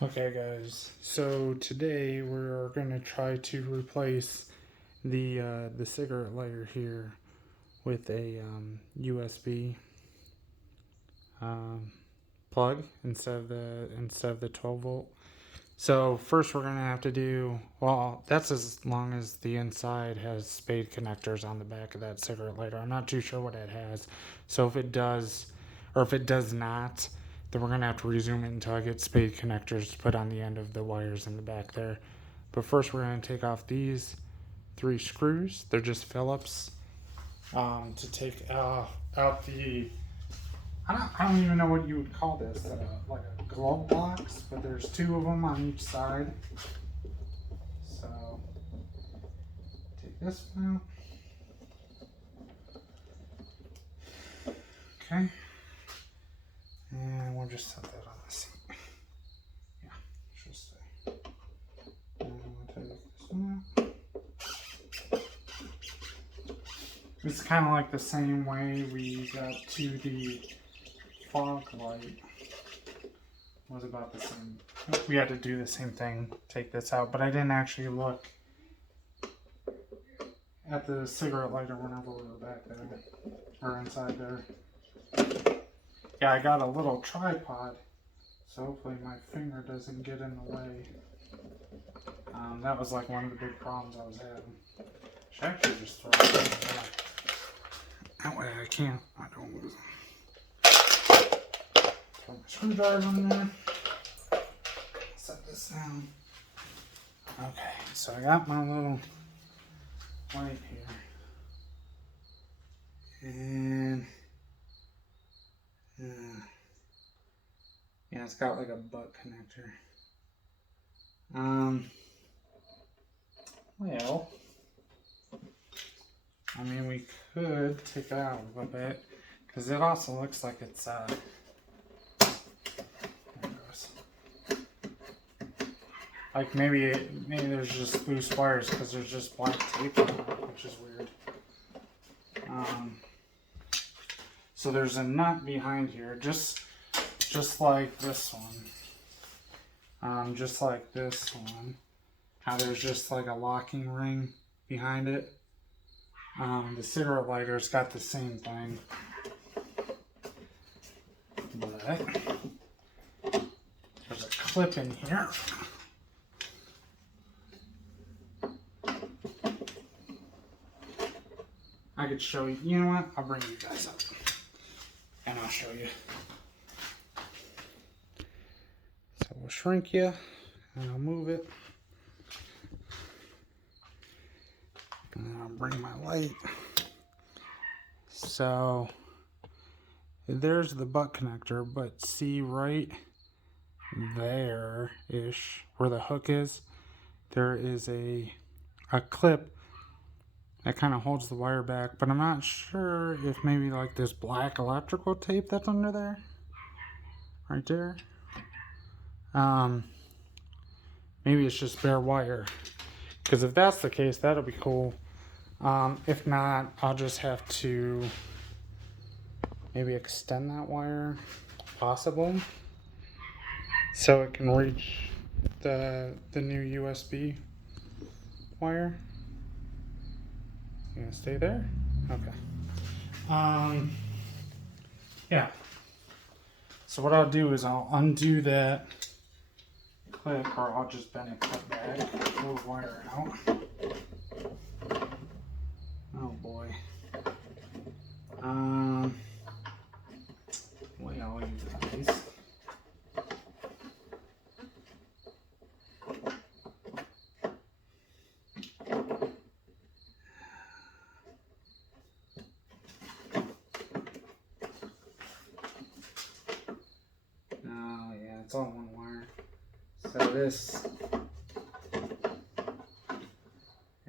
Okay guys, so today we're going to try to replace the cigarette lighter here with a USB um, plug instead of the 12 volt. So first we're going to have to do, well, that's as long as the inside has spade connectors on the back of that cigarette lighter. I'm not too sure what it has. So if it does, or if it does not, then we're going to have to resume it until I get spade connectors to put on the end of the wires in the back there. But first we're going to take off these 3 screws. They're just Phillips to take out the, I don't even know what you would call this, like a glove box, but there's 2 of them on each side. So take this one out. Okay. And we'll just set that on the seat. Yeah, should stay. And we'll take this one out. It's kind of like the same way we got to the fog light. Was about the same. We had to do the same thing, take this out, but I didn't actually look at the cigarette lighter whenever we were back there, or inside there. Yeah, I got a little tripod, so hopefully my finger doesn't get in the way. That was like one of the big problems I was having. Should actually just throw it in the back. That way I don't lose them. Throw my screwdriver in there. Set this down. Okay, so I got my little light here. And yeah, it's got like a butt connector. Well, I mean, we could take it out a little bit, because it also looks like it's, there it goes. Like maybe there's just loose wires, because there's just black tape on it, which is weird. So there's a nut behind here, just like this one. Just like this one. How there's just like a locking ring behind it. The cigarette lighter's got the same thing. But there's a clip in here. I could show you. You know what? I'll bring you guys up. And I'll show you. So we'll shrink you. And I'll move it. And I'll bring my light. So there's the butt connector, but see right there-ish, where the hook is, there is a clip that kind of holds the wire back, but I'm not sure if maybe like this black electrical tape that's under there, right there, maybe it's just bare wire, because if that's the case, that'll be cool. If not, I'll just have to maybe extend that wire, possibly, so it can reach the new USB wire. You gonna stay there? Okay. Yeah. So what I'll do is I'll undo that clip, or I'll just bend it clip back, pull the wire out. Oh boy. Well, you guys. Oh yeah, it's all one wire. So this, they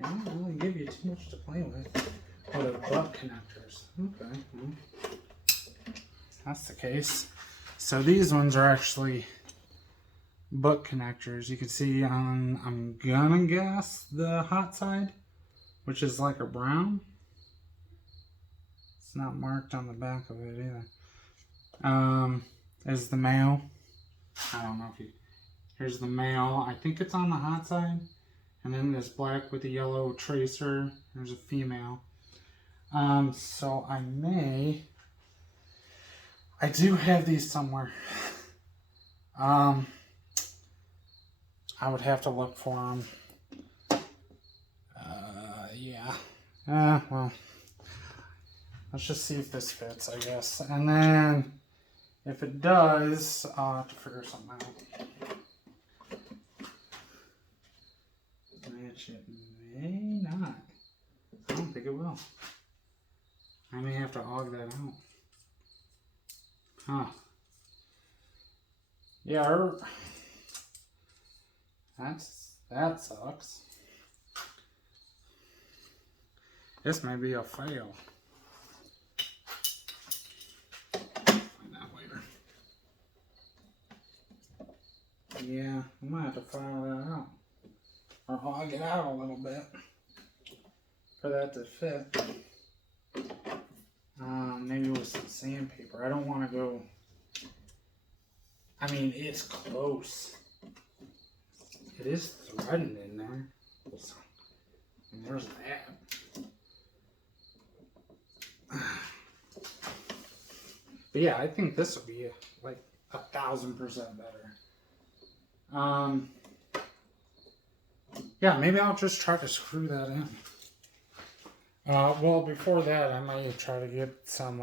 don't really give you too much to play with. Oh, the butt connectors. Okay, well, that's the case. So these ones are actually butt connectors. You can see on, I'm gonna guess, the hot side, which is like a brown. It's not marked on the back of it either. Is the male. I don't know if you Here's the male. I think it's on the hot side. And then this black with the yellow tracer. There's a female. So I do have these somewhere. I would have to look for them. Yeah. Well, let's just see if this fits, I guess. And then, if it does, I'll have to figure something out. Match it may not. I don't think it will. I may have to aug that out. Huh. Yeah, that sucks. This may be a fail. Find out later. Yeah, I might have to file that out. Or hog it out a little bit for that to fit. Maybe with some sandpaper. I don't want to go. I mean, it's close. It is threading in there. And there's that. But yeah, I think this will be like 1,000% better. Yeah, maybe I'll just try to screw that in. Well, before that, I might try to get some,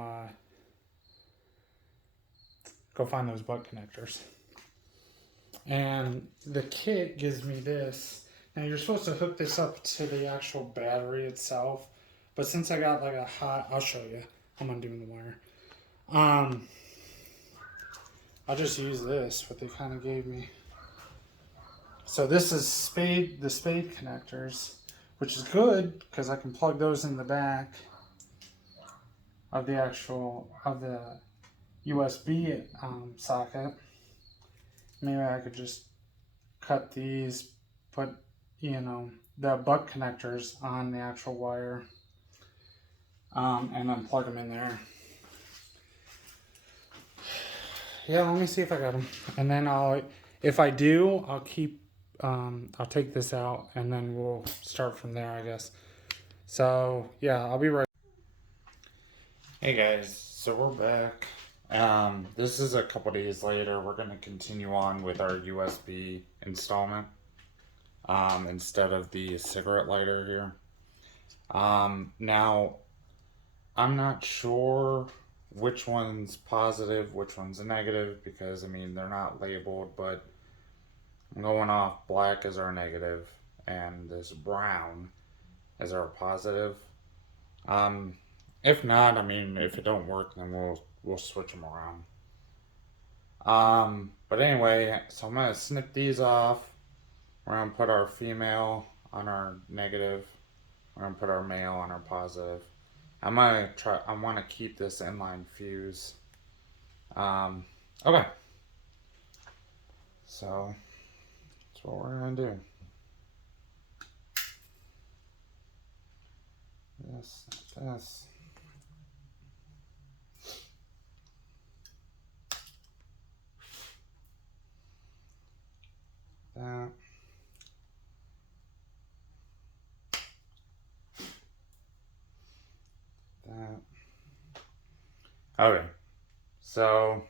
go find those butt connectors. And the kit gives me this. Now, you're supposed to hook this up to the actual battery itself. But since I got like a hot, I'll show you. I'm undoing the wire. I'll just use this, what they kind of gave me. So this is the spade connectors, which is good because I can plug those in the back of the USB socket. Maybe I could just cut these, put, the butt connectors on the actual wire, and then plug them in there. Yeah, let me see if I got them. And then if I do, I'll take this out and then we'll start from there, I guess. So, yeah, I'll be right. Hey guys, so we're back. This is a couple days later. We're going to continue on with our USB installment instead of the cigarette lighter here. Now, I'm not sure which one's positive, which one's negative, because, I mean, they're not labeled, but I'm going off black as our negative, and this brown as our positive. If not, I mean, if it don't work, then we'll switch them around. But anyway, so I'm going to snip these off. We're going to put our female on our negative. We're going to put our male on our positive. I want to keep this inline fuse. Okay. So, that's what we're going to do. This. That. That. Okay. So,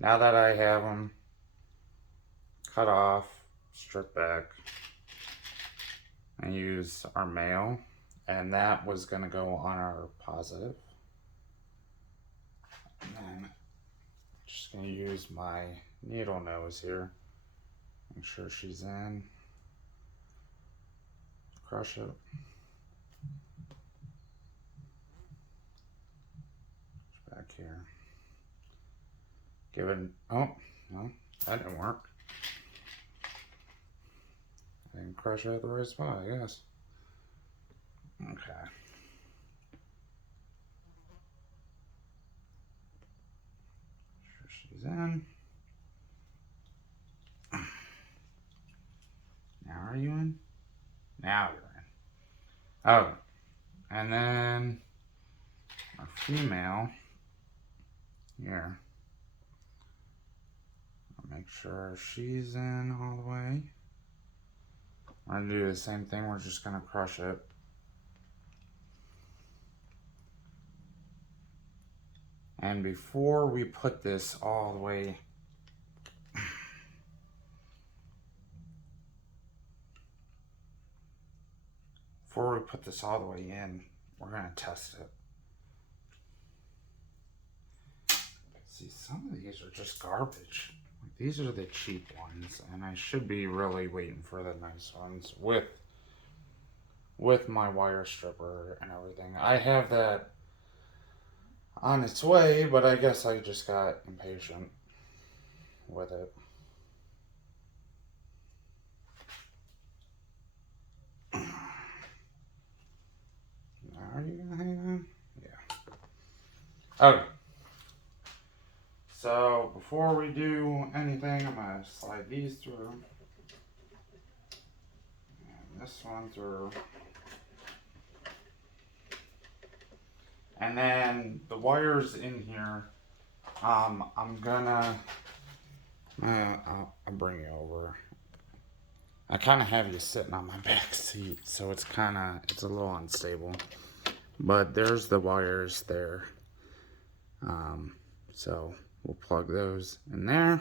now that I have them cut off, stripped back, and use our male, and that was going to go on our positive. And then I'm just going to use my needle nose here. Make sure she's in. Crush it. Back here. Give it. Oh, no, that didn't work. I didn't crush it at the right spot, I guess. Okay. Sure she's in. Now are you in? Now you're in. Oh, and then our female here. I'll make Make sure she's in all the way. We're going to do the same thing. We're just going to crush it. And before we put this all the way, in, we're going to test it. See, some of these are just garbage. These are the cheap ones, and I should be really waiting for the nice ones with my wire stripper and everything. I have that on its way, but I guess I just got impatient with it. Are you gonna hang on? Yeah. Okay. So before we do anything, I'm gonna slide these through. And this one through. And then the wires in here, I'm gonna, I'll bring you over. I kind of have you sitting on my back seat, so it's a little unstable. But there's the wires there. So we'll plug those in there.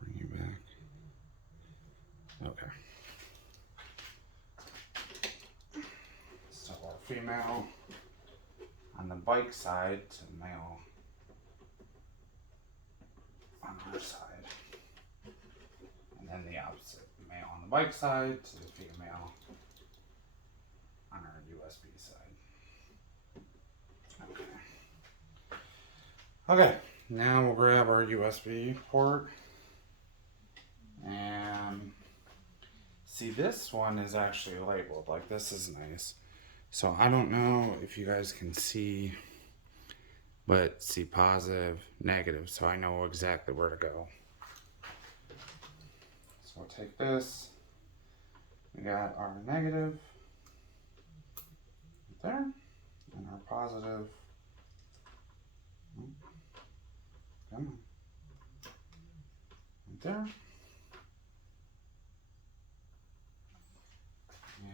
Bring you back. Okay. So our female on the bike side to male on our side. And then the opposite, male on the bike side to the female on our U.S.B side. Okay, now we'll grab our USB port. And see, this one is actually labeled, like this is nice. So I don't know if you guys can see, but see positive, negative, so I know exactly where to go. So we'll take this, we got our negative there, and our positive, come on, right there.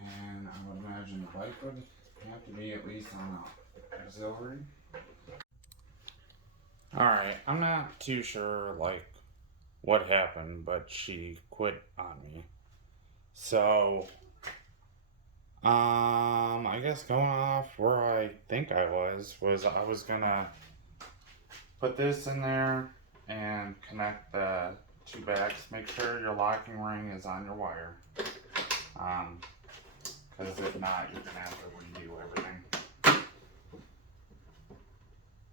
And I would imagine the bike would have to be at least on the auxiliary. Alright, I'm not too sure like what happened, but she quit on me. So I guess going off where I think I was I was gonna put this in there and connect the two backs. Make sure your locking ring is on your wire. Because if not, you're gonna have to redo everything.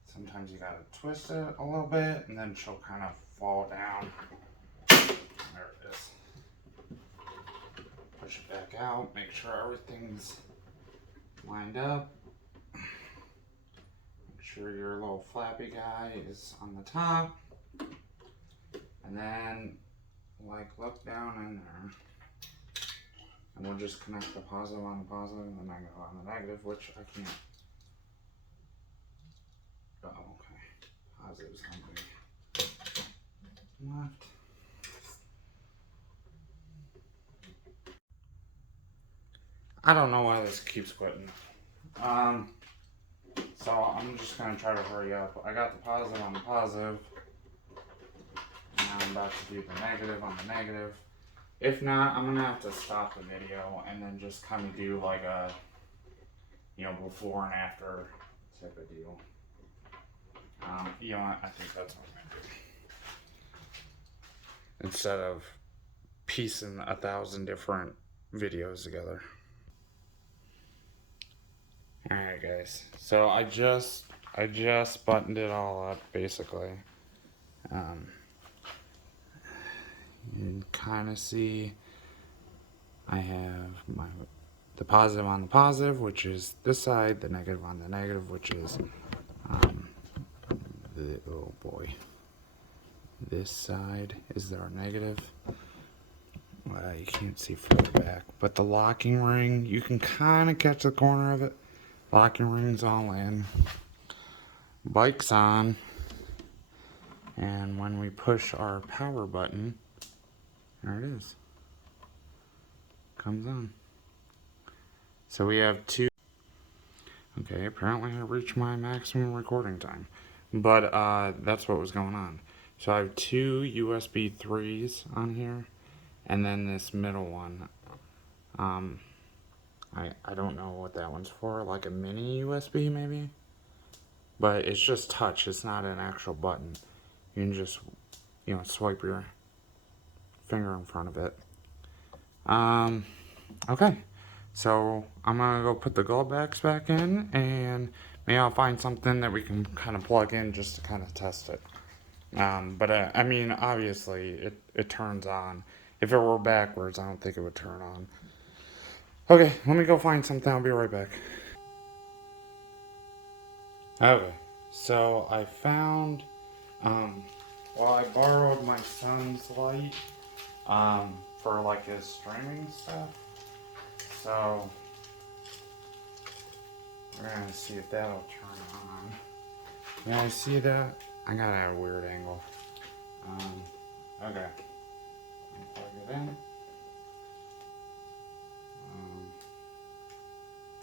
Sometimes you gotta twist it a little bit and then she'll kind of fall down. There it is. Push it back out, make sure everything's lined up. Make sure your little flappy guy is on the top. And then, like, look down in there. And we'll just connect the positive on the positive and the negative on the negative, which I can't. Oh, okay. Positive's something. Left. I don't know why this keeps quitting. So I'm just gonna try to hurry up. I got the positive on the positive. And I'm about to do the negative on the negative. If not, I'm gonna have to stop the video and then just kind of do like a, before and after type of deal. I think that's what I'm gonna do. Instead of piecing 1,000 different videos together. Alright guys, so I just buttoned it all up basically. You can kind of see I have the positive on the positive, which is this side, the negative on the negative, which is oh boy, this side is our negative. You can't see further back, but the locking ring, you can kind of catch the corner of it. Locking ring's all in. Bike's on. And when we push our power button, there it is. Comes on. So we have two. Okay, apparently I reached my maximum recording time. But that's what was going on. So I have two USB 3s on here, and then this middle one. I don't know what that one's for, like a mini USB maybe? But it's just touch, it's not an actual button. You can just, swipe your finger in front of it. Okay. So I'm gonna go put the glove backs back in, and maybe I'll find something that we can kind of plug in just to kind of test it. But I mean, obviously it turns on. If it were backwards, I don't think it would turn on. Okay, let me go find something. I'll be right back. Okay, so I found, well, I borrowed my son's light, for like his streaming stuff. So we're gonna see if that'll turn on. Yeah, I see that. I got at a weird angle. Okay. Plug it in.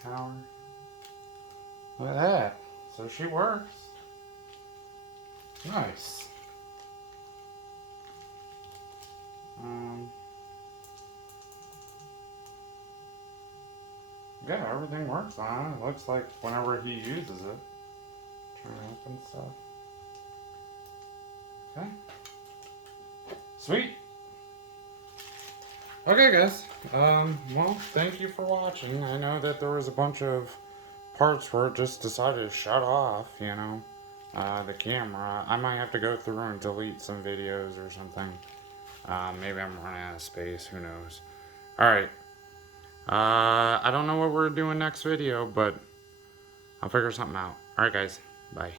Power. Look at that. So she works. Nice. Yeah, everything works on it. It looks like whenever he uses it. Turn it up and stuff. Okay. Sweet. Okay, guys. Well, thank you for watching. I know that there was a bunch of parts where it just decided to shut off, the camera. I might have to go through and delete some videos or something. Maybe I'm running out of space. Who knows? Alright. I don't know what we're doing next video, but I'll figure something out. Alright, guys. Bye.